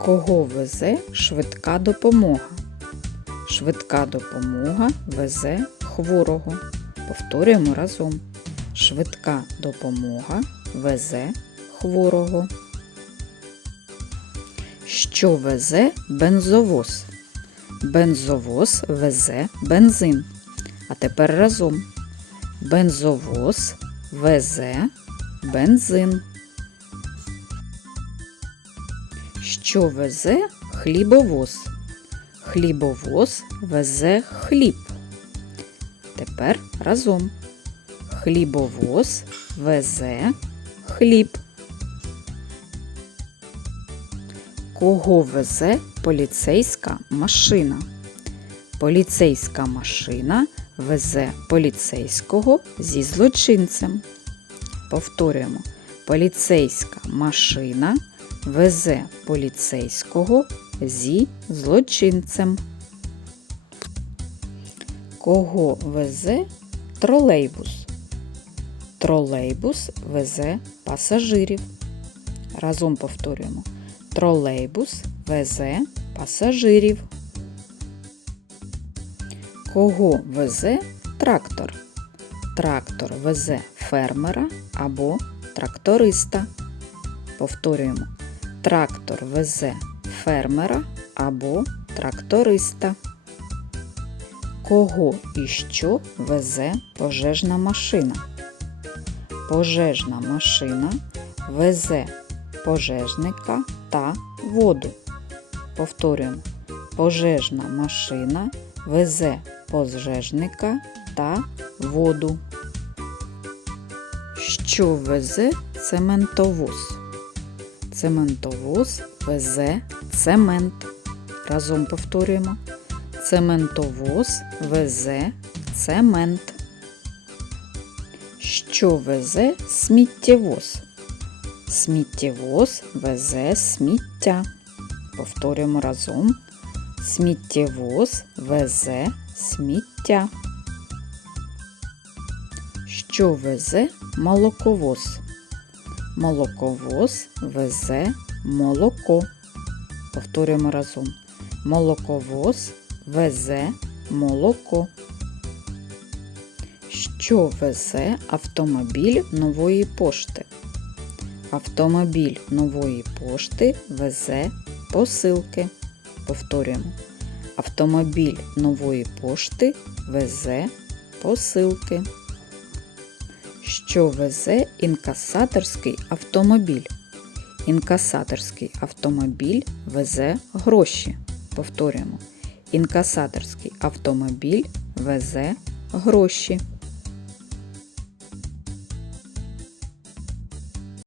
Кого везе швидка допомога? Швидка допомога везе хворого. Повторюємо разом. Швидка допомога везе хворого. Що везе бензовоз? Бензовоз везе бензин. А тепер разом. Бензовоз везе бензин. Що везе хлібовоз? Хлібовоз везе хліб. Тепер разом. Хлібовоз везе хліб. Кого везе поліцейська машина? Поліцейська машина везе поліцейського зі злочинцем. Повторюємо. Поліцейська машина везе поліцейського зі злочинцем. Кого везе тролейбус? Тролейбус везе пасажирів. Разом повторюємо. Тролейбус везе пасажирів. Кого везе трактор? Трактор везе фермера або тракториста. Повторюємо. Трактор везе фермера або тракториста. Кого і що везе пожежна машина? Пожежна машина везе пожежника та воду. Повторюємо. Пожежна машина везе пожежника та воду. Що везе цементовоз? Цементовоз везе цемент. Разом повторюємо. Цементовоз везе цемент. Що везе сміттєвоз? Сміттєвоз везе сміття. Повторюємо разом. Сміттєвоз везе сміття. Що везе молоковоз? Молоковоз везе молоко. Повторюємо разом. Молоковоз везе молоко. Що везе автомобіль нової пошти? Автомобіль нової пошти везе посилки. Повторюємо. Автомобіль нової пошти везе посилки. Що везе інкасаторський автомобіль? Інкасаторський автомобіль везе гроші. Повторюємо. Інкасаторський автомобіль везе гроші.